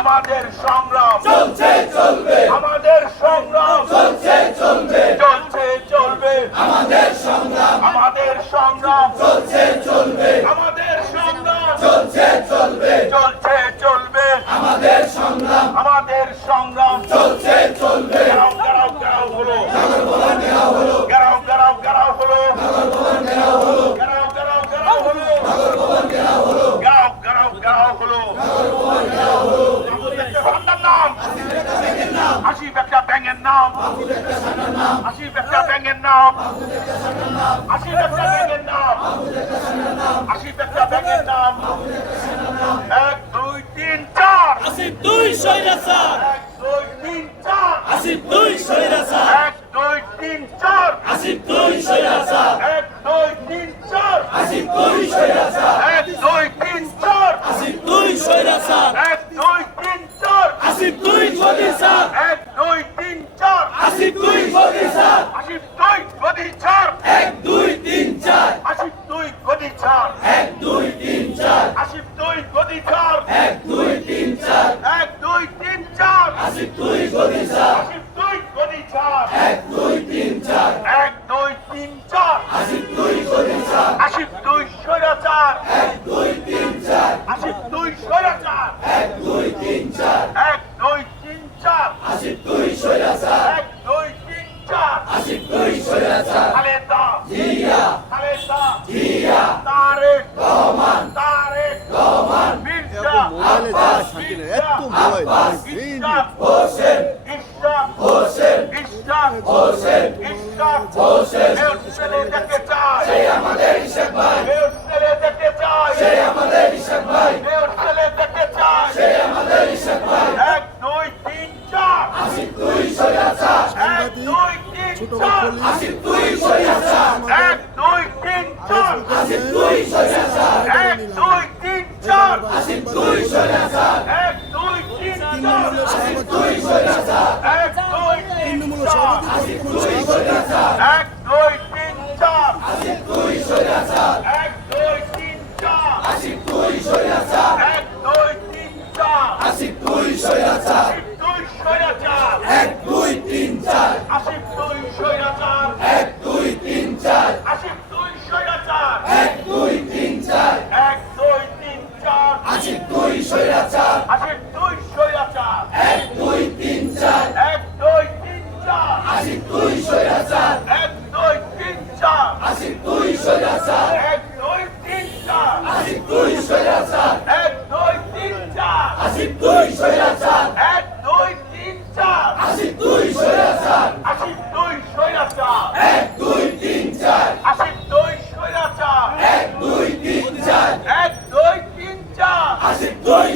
আমাদের সংগ্রাম চলছে চলবে, আমাদের সংগ্রাম চলছে চলবে, চলছে চলবে, আমাদের সংগ্রাম, আমাদের সংগ্রাম চলছে চলবে, আমাদের সংগ্রাম চলছে চলবে, চলছে চলবে, আমাদের সংগ্রাম, আমাদের সংগ্রাম চলছে চলবে। গেরাও গেরাও গেরাও হলো, নগর ভবন গেরাও হলো, গেরাও গেরাও গেরাও হলো, নগর ভবন গেরাও হলো, গেরাও গেরাও গেরাও হলো, নগর ভবন গেরাও হলো, গেরাও গেরাও গেরাও হলো, নগর ভবন গেরাও হলো। আসিফ একটা ব্যাঙের নাম, আসিফ একটা ব্যাঙের নাম, আসিফ একটা ব্যাঙের নাম, আসিফ একটা ব্যাঙের নাম। 1 2 3 4 আসিফ 2 স্বৈরাচার, 1 2 3 4 আসিফ 2 স্বৈরাচার, 1 2 3 4 আসিফ 2 স্বৈরাচার, 1 2 3 4 আসিফ 2 স্বৈরাচার, 1 2 3 4 আসিফ 2 স্বৈরাচার, 1 2 3 4 আসিফ 2 স্বৈরাচার, 1 2 3 4 আসিফ 2 স্বৈরাচার, আসিফ 2 গদি ছাড়, 1 2 3 4, আসিফ 2 গদি ছাড়, 1 2 3 4, আসিফ 2 গদি ছাড়, 1 2 3 4, 1 2 3 4 আসিফ 2 স্বৈরাচার, আসিফ 2 গদি ছাড়, 1 2 3 4, 1 2 3 4 আসিফ 2 স্বৈরাচার, আসিফ 2 স্বৈরাচার, 1 2 3 4, আসিফ 2 স্বৈরাচার, 1 2 3 4, 1 2 3 4 আসিফ 2 স্বৈরাচার, 1 2 3 4 আসিফ 2 স্বৈরাচার, খালেদা জিয়া খালেদা জিয়া তারেক রহমান তারেক রহমান মির্জা মোবাইলে যারা শাকিল এত মোবাইল ইশরাক হোসেন ইশরাক হোসেন ইশরাক হোসেন ইশরাক হোসেন কেউ ছেলে দেখতে চায়, সেই আমাদের ইশাক ভাই, কেউ ছেলে দেখতে চায়, সেই আমাদের ইশাক ভাই, কেউ ছেলে দেখতে চায়। সেই আমাদের ইশাক ভাই, 1 2 3 4 আসিফ 2 স্বৈরাচার, 1 2 3 ছোট 4 পুলিশ আসিফ 2 স্বৈরাচার, 1 2 3 4 আসিফ 2 স্বৈরাচার, 1 2 3 4 আসিফ 2 স্বৈরাচার, 1 2 3 4 আসিফ 2 স্বৈরাচার, 1 2 3 4 আসিফ 2 স্বৈরাচার, 1 2 3 4 আসিফ 2 স্বৈরাচার, 1 2 3 4 আসিফ 2 স্বৈরাচার, 1 2 3 4 আসিফ 2 স্বৈরাচার, 2 স্বৈরাচার, 1 2 3 4, আসিফ 2 স্বৈরাচার, 1 2 3 4, আসিফ 2 স্বৈরাচার, 1 2 3 4, 1 2 3 4 আসিফ 2 স্বৈরাচার, আসিফ আশিক দুই